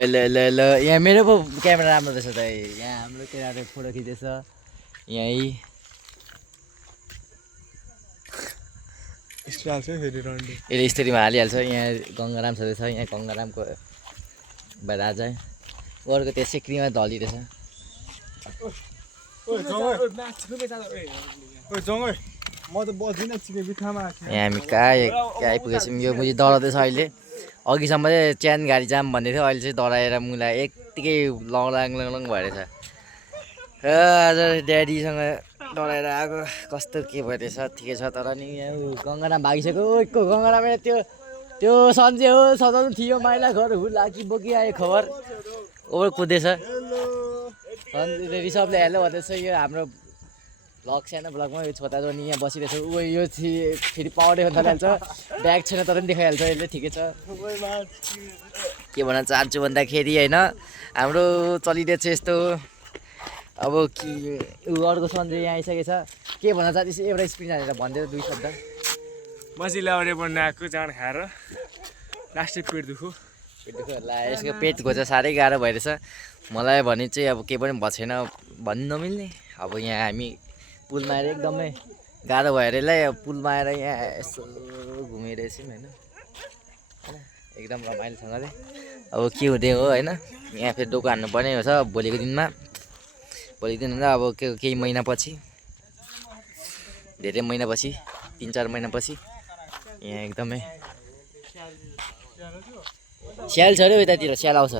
ल ल ल यहाँ मेरो पो क्यामेरा राम्रो रहेछ त यहाँ हाम्रो केटाले फोटो खिचेछ यहीँ यसले स्टोरीमा हालिहाल्छ यहाँ गङ्गाराम छ यहाँ गङ्गारामको राजा अर्को त्यो सेक्रीमा ढलिरहेछ यहाँ हामी कहाँ आइपुगेछौँ यो मुझे डराउँदैछ अहिले अघिसम्म चाहिँ च्यान गाडी जाम भन्दै थियो अहिले चाहिँ डराएर मुलाई यत्तिकै लङ भएछ आज ड्याडीसँग डराएर आएको कस्तो के भइरहेछ ठिकै छ तर नि यहाँ गङ्गाराम भागिसक्यो को गङ्गाराम त्यो सन्जे हो सजाउनु थियो माइला घर हुला कि बोकी आयो खबर ओभर कुदेछ सन्जे रिसपले हेर्नु भन्दैछ यो हाम्रो भ्लग सानो भ्लगमा यो छोटा जो नि यहाँ बसिरहेछ ऊ यो फेरि पावरले थालिहाल्छ ब्याग छैन तर पनि देखाइहाल्छ यसले ठिकै छ के भन्न चाहन्छु भन्दाखेरि होइन हाम्रो चलिरहेछ यस्तो अब कि ऊ अर्को सन्जय यहाँ आइसकेछ के भन्न चाहन्छ एउटा स्पिड हालेर भनिदियो 2 शब्द मसिला अरे बनाएको जाँड खाएर लास्टै पेट दुखो ला यसको पेटको चाहिँ साह्रै गाह्रो भइरहेछ मलाई भने चाहिँ अब केही पनि भएको छैन भन्नु नमिल्ने अब यहाँ हामी पुलमा आएर एकदमै गाह्रो भएरलाई अब पुलमा आएर यहाँ यसो घुमिरहेछौँ होइन एकदम रमाइलोसँगले अब के हुँदै हो होइन यहाँ फेरि डोको हान्नु पर्ने छ भोलिको दिनमा अब केही महिनापछि धेरै महिनापछि 3-4 महिनापछि यहाँ एकदमै स्याल छ अरे यतातिर स्याल आउँछ